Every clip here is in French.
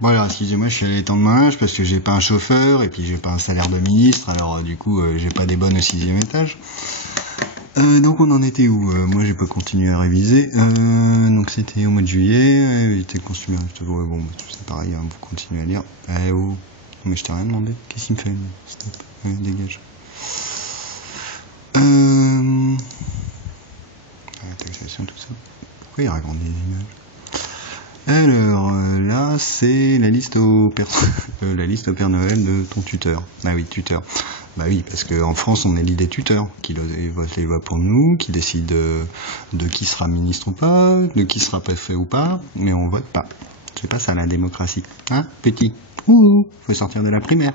Voilà, excusez-moi, je suis allé étendre ma linge parce que j'ai pas un chauffeur et puis j'ai pas un salaire de ministre, alors du coup j'ai pas des bonnes au 6e étage. Donc on en était où moi j'ai pas continué à réviser. Donc c'était au mois de juillet, j'étais consommateur. Ouais, bon, bah, c'est pareil, hein, vous continuez à lire. Oh, mais je t'ai rien demandé. Qu'est-ce qu'il me fait? Stop, dégage. Taxation, tout ça. Pourquoi il raconte des images? Alors là c'est la liste au Père la liste au Père Noël de ton tuteur. Ah oui, tuteur. Bah oui, parce qu'en France on élit des tuteurs qui votent les lois pour nous, qui décident de qui sera ministre ou pas, de qui sera préfet ou pas, mais on vote pas. C'est pas ça la démocratie, hein, petit. Ouh, faut sortir de la primaire.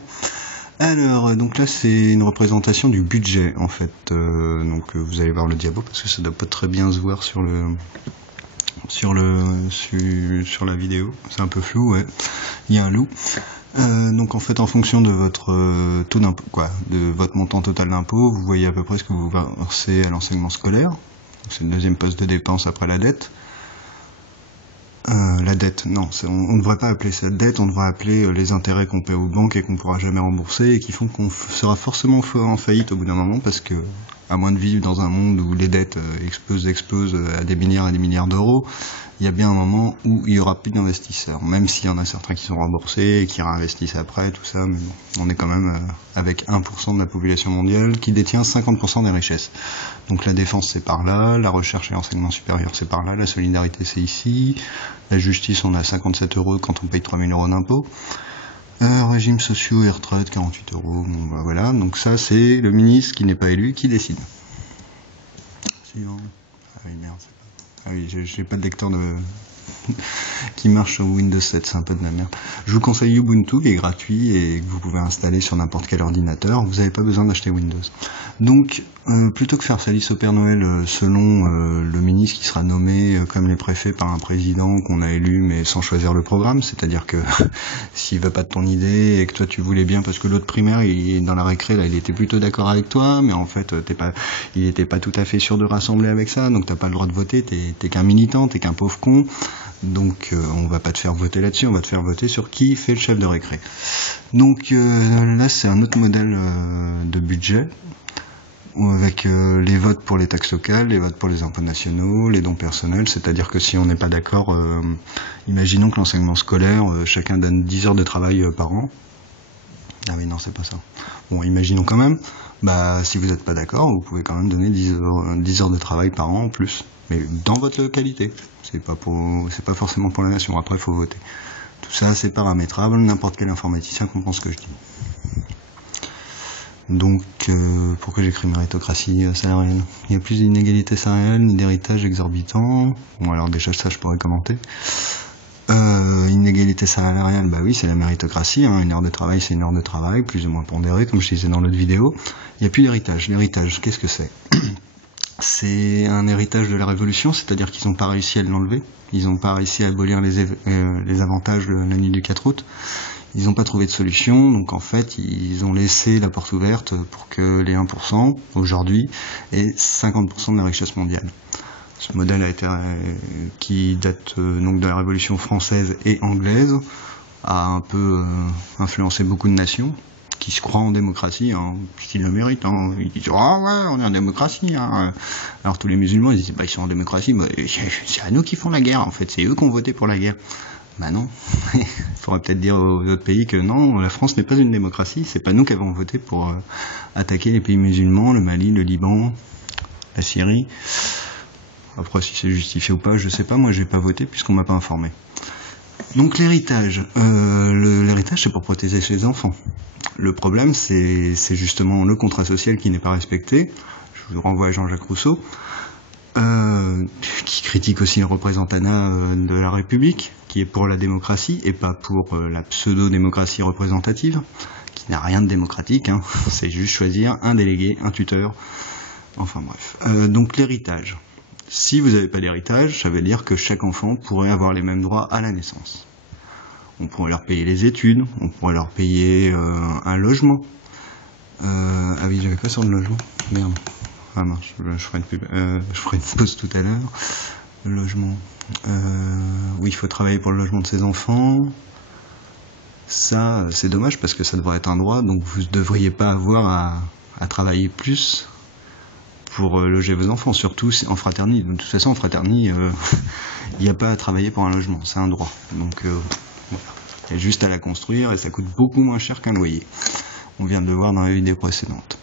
Alors, donc là c'est une représentation du budget en fait. Donc vous allez voir le diapo parce que ça doit pas très bien se voir sur la vidéo, c'est un peu flou, ouais. Il y a un loup. Donc en fait, en fonction de votre taux d'impôt, de votre montant total d'impôt, vous voyez à peu près ce que vous versez à l'enseignement scolaire. C'est le deuxième poste de dépense après la dette. La dette, non, on ne devrait pas appeler ça dette, on devrait appeler les intérêts qu'on paie aux banques et qu'on pourra jamais rembourser et qui font qu'on sera forcément en faillite au bout d'un moment parce que, à moins de vivre dans un monde où les dettes explosent à des milliards d'euros, il y a bien un moment où il y aura plus d'investisseurs, même s'il y en a certains qui sont remboursés et qui réinvestissent après, tout ça, mais bon, on est quand même avec 1% de la population mondiale qui détient 50% des richesses. Donc la défense c'est par là, la recherche et l'enseignement supérieur c'est par là, la solidarité c'est ici, la justice on a 57 € quand on paye 3000 € d'impôts, régimes sociaux et retraite 48 €, bon bah voilà, donc ça c'est le ministre qui n'est pas élu qui décide. Suivant. Ah oui merde, c'est pas... Ah oui, j'ai pas de lecteur de... qui marche sur Windows 7, c'est un peu de la merde. Je vous conseille Ubuntu qui est gratuit et que vous pouvez installer sur n'importe quel ordinateur, vous n'avez pas besoin d'acheter Windows. Donc plutôt que faire sa liste au Père Noël selon le ministre qui sera nommé comme les préfets par un président qu'on a élu mais sans choisir le programme, c'est-à-dire que s'il veut pas de ton idée et que toi tu voulais bien parce que l'autre primaire dans la récré là il était plutôt d'accord avec toi mais en fait il était pas tout à fait sûr de rassembler avec ça, donc t'as pas le droit de voter, t'es qu'un militant, t'es qu'un pauvre con. Donc on va pas te faire voter là-dessus, on va te faire voter sur qui fait le chef de récré. Donc là c'est un autre modèle de budget avec les votes pour les taxes locales, les votes pour les impôts nationaux, les dons personnels, c'est-à-dire que si on n'est pas d'accord, imaginons que l'enseignement scolaire, chacun donne 10 heures de travail par an. Ah oui non c'est pas ça. Bon imaginons quand même, bah si vous n'êtes pas d'accord, vous pouvez quand même donner 10 heures de travail par an en plus. Mais dans votre localité, c'est pas forcément pour la nation, après il faut voter. Tout ça c'est paramétrable, n'importe quel informaticien comprend ce que je dis. Donc pourquoi j'écris méritocratie salariale? Il y a plus d'inégalités salariales, ni d'héritage exorbitant. Bon alors déjà ça je pourrais commenter. Inégalité salariale, bah oui c'est la méritocratie, hein. Une heure de travail c'est une heure de travail, plus ou moins pondérée, comme je disais dans l'autre vidéo. Il n'y a plus d'héritage. L'héritage, qu'est-ce que c'est? C'est un héritage de la Révolution, c'est-à-dire qu'ils n'ont pas réussi à l'enlever, ils n'ont pas réussi à abolir les avantages de la nuit du 4 août, ils n'ont pas trouvé de solution, donc en fait ils ont laissé la porte ouverte pour que les 1% aujourd'hui aient 50% de la richesse mondiale. Ce modèle qui date donc de la Révolution française et anglaise, a un peu influencé beaucoup de nations qui se croient en démocratie, hein, puisqu'ils le méritent, hein. Ils disent ah ouais on est en démocratie, hein. Alors tous les musulmans ils disent bah ils sont en démocratie, bah, c'est à nous qui font la guerre en fait, c'est eux qui ont voté pour la guerre. Bah non, il faudrait peut-être dire aux autres pays que non, la France n'est pas une démocratie, c'est pas nous qui avons voté pour attaquer les pays musulmans, le Mali, le Liban, la Syrie. Après si c'est justifié ou pas, je sais pas, moi j'ai pas voté puisqu'on m'a pas informé. Donc l'héritage, l'héritage c'est pour protéger ses enfants. Le problème c'est justement le contrat social qui n'est pas respecté. Je vous renvoie à Jean-Jacques Rousseau, qui critique aussi le représentanat de la République, qui est pour la démocratie et pas pour la pseudo-démocratie représentative, qui n'a rien de démocratique, hein. C'est juste choisir un délégué, un tuteur, enfin bref. Donc l'héritage. Si vous n'avez pas d'héritage, ça veut dire que chaque enfant pourrait avoir les mêmes droits à la naissance. On pourrait leur payer les études, on pourrait leur payer un logement. Ah oui, j'avais pas sur le logement. Merde. Ah non, je ferai une pause tout à l'heure. Le logement. Oui, il faut travailler pour le logement de ses enfants. Ça, c'est dommage parce que ça devrait être un droit, donc vous ne devriez pas avoir à travailler plus pour loger vos enfants, surtout en fraternité. De toute façon, en fraternité, il n'y a pas à travailler pour un logement, c'est un droit. Donc voilà. Il y a juste à la construire et ça coûte beaucoup moins cher qu'un loyer. On vient de le voir dans la vidéo précédente.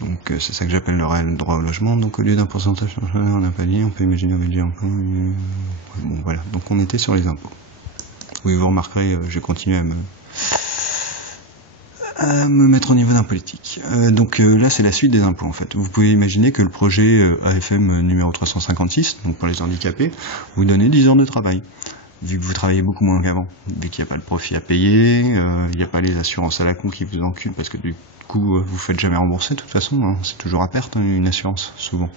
Donc c'est ça que j'appelle le réel droit au logement. Donc au lieu d'un pourcentage on a palier, on peut imaginer un budget impôt. Bon voilà, donc on était sur les impôts. Oui, vous remarquerez, j'ai continué à me mettre au niveau d'un politique. Donc là c'est la suite des impôts en fait. Vous pouvez imaginer que le projet AFM numéro 356, donc pour les handicapés, vous donnez 10 heures de travail. Vu que vous travaillez beaucoup moins qu'avant, vu qu'il n'y a pas le profit à payer, il n'y a pas les assurances à la con qui vous enculent parce que du coup vous faites jamais rembourser de toute façon, hein, c'est toujours à perte une assurance souvent,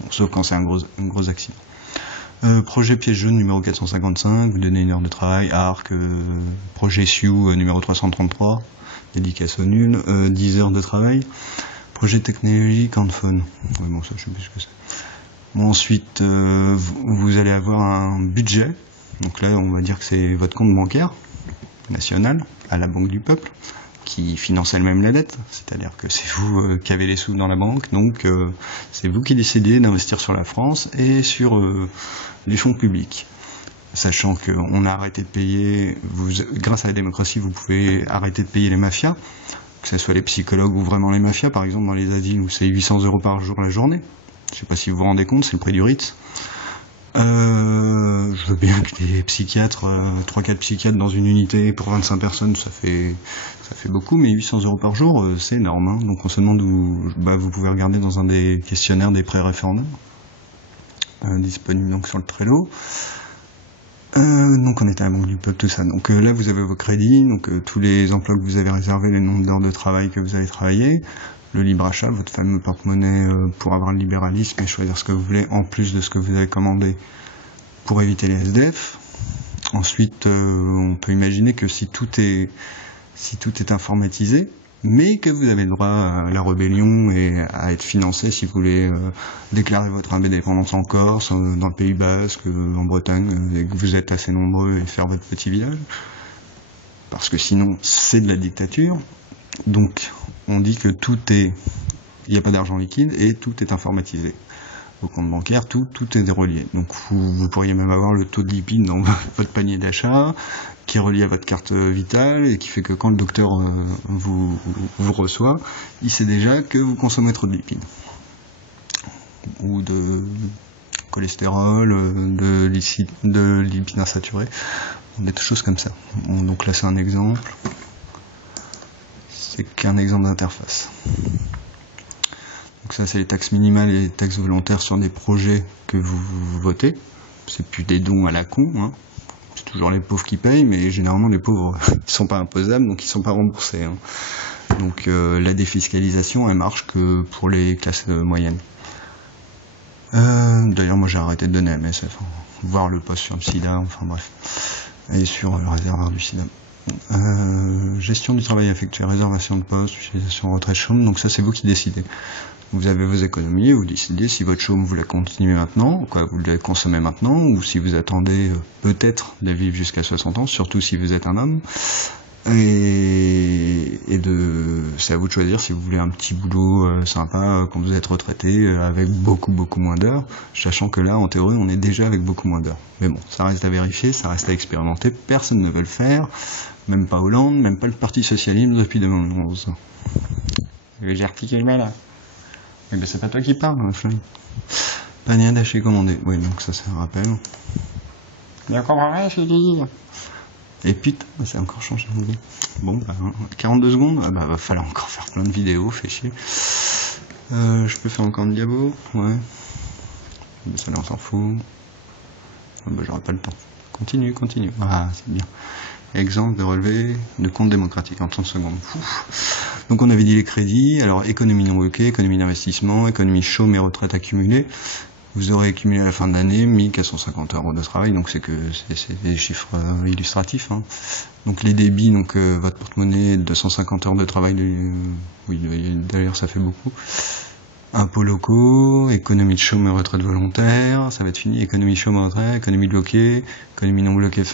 bon, sauf quand c'est un gros accident. Projet pièce jaune numéro 455, vous donnez 1 heure de travail. ARC, projet Sioux numéro 333, dédicace aux nuls, 10 heures de travail. Projet technologique Handphone, ouais, bon ça je sais plus ce que c'est. Bon, ensuite vous allez avoir un budget. Donc là, on va dire que c'est votre compte bancaire national à la Banque du Peuple qui finance elle-même la dette. C'est-à-dire que c'est vous qui avez les sous dans la banque, donc c'est vous qui décidez d'investir sur la France et sur les fonds publics. Sachant qu'on a arrêté de payer, grâce à la démocratie, vous pouvez arrêter de payer les mafias, que ce soit les psychologues ou vraiment les mafias, par exemple dans les asiles où c'est 800 € par jour la journée. Je sais pas si vous vous rendez compte, c'est le prix du Ritz. Je veux bien que les psychiatres, 3-4 psychiatres dans une unité pour 25 personnes, ça fait beaucoup, mais 800 € par jour, c'est énorme. Hein. Donc on se demande où, vous pouvez regarder dans un des questionnaires des pré-référendums, disponible donc sur le Trello. Donc on est à la Banque du Peuple, tout ça. Donc là vous avez vos crédits, donc tous les emplois que vous avez réservés, les nombres d'heures de travail que vous avez travaillé. Le libre achat, votre fameux porte-monnaie pour avoir le libéralisme et choisir ce que vous voulez en plus de ce que vous avez commandé pour éviter les SDF. Ensuite, on peut imaginer que si tout est informatisé, mais que vous avez le droit à la rébellion et à être financé si vous voulez déclarer votre indépendance en Corse, dans le Pays Basque, en Bretagne, et que vous êtes assez nombreux et faire votre petit village. Parce que sinon, c'est de la dictature. Donc, on dit que il n'y a pas d'argent liquide et tout est informatisé. Vos comptes bancaires, tout est relié. Donc, vous pourriez même avoir le taux de lipides dans votre panier d'achat, qui est relié à votre carte vitale et qui fait que quand le docteur vous reçoit, il sait déjà que vous consommez trop de lipides. Ou de cholestérol, de lipides insaturés, des choses comme ça. Bon, donc là, c'est un exemple. C'est qu'un exemple d'interface. Donc ça c'est les taxes minimales et les taxes volontaires sur des projets que vous votez. C'est plus des dons à la con, hein. C'est toujours les pauvres qui payent, mais généralement les pauvres ils sont pas imposables, donc ils sont pas remboursés. Hein. Donc la défiscalisation elle marche que pour les classes moyennes. D'ailleurs moi j'ai arrêté de donner à MSF, hein. Voir le post sur le sida, enfin bref. Et sur le réservoir du sida. Gestion du travail effectué, réservation de poste, utilisation retraite chôme, donc ça c'est vous qui décidez. Vous avez vos économies, vous décidez si votre chôme vous la continuez maintenant, quoi, vous la consommez maintenant, ou si vous attendez peut-être de vivre jusqu'à 60 ans, surtout si vous êtes un homme. C'est à vous de choisir si vous voulez un petit boulot sympa quand vous êtes retraité avec beaucoup moins d'heures, sachant que là en théorie on est déjà avec beaucoup moins d'heures. Mais bon, ça reste à vérifier, ça reste à expérimenter, personne ne veut le faire, même pas Hollande, même pas le Parti Socialiste depuis 2011. J'ai articulé là. Mais ben c'est pas toi qui parle, panier d'achat commandé. Oui, donc ça c'est un rappel. Bien compris, je dis. Et putain, c'est encore changé. Bon, 42 secondes, va falloir encore faire plein de vidéos, fait chier. Je peux faire encore une diabo, ouais. Ça là on s'en fout. J'aurai pas le temps. Continue. Ah, c'est bien. Exemple de relevé de compte démocratique en 30 secondes. Donc on avait dit les crédits, alors économie non bloquée, économie d'investissement, économie chôme et retraite accumulée. Vous aurez accumulé à la fin de l'année 1450 € de travail, donc c'est des chiffres illustratifs. Hein. Donc les débits, donc votre porte-monnaie, 250 heures de travail, oui d'ailleurs ça fait beaucoup. Impôts locaux, économie de chôme et retraite volontaire, ça va être fini, économie chôme et retraite, économie bloquée, économie non bloquée.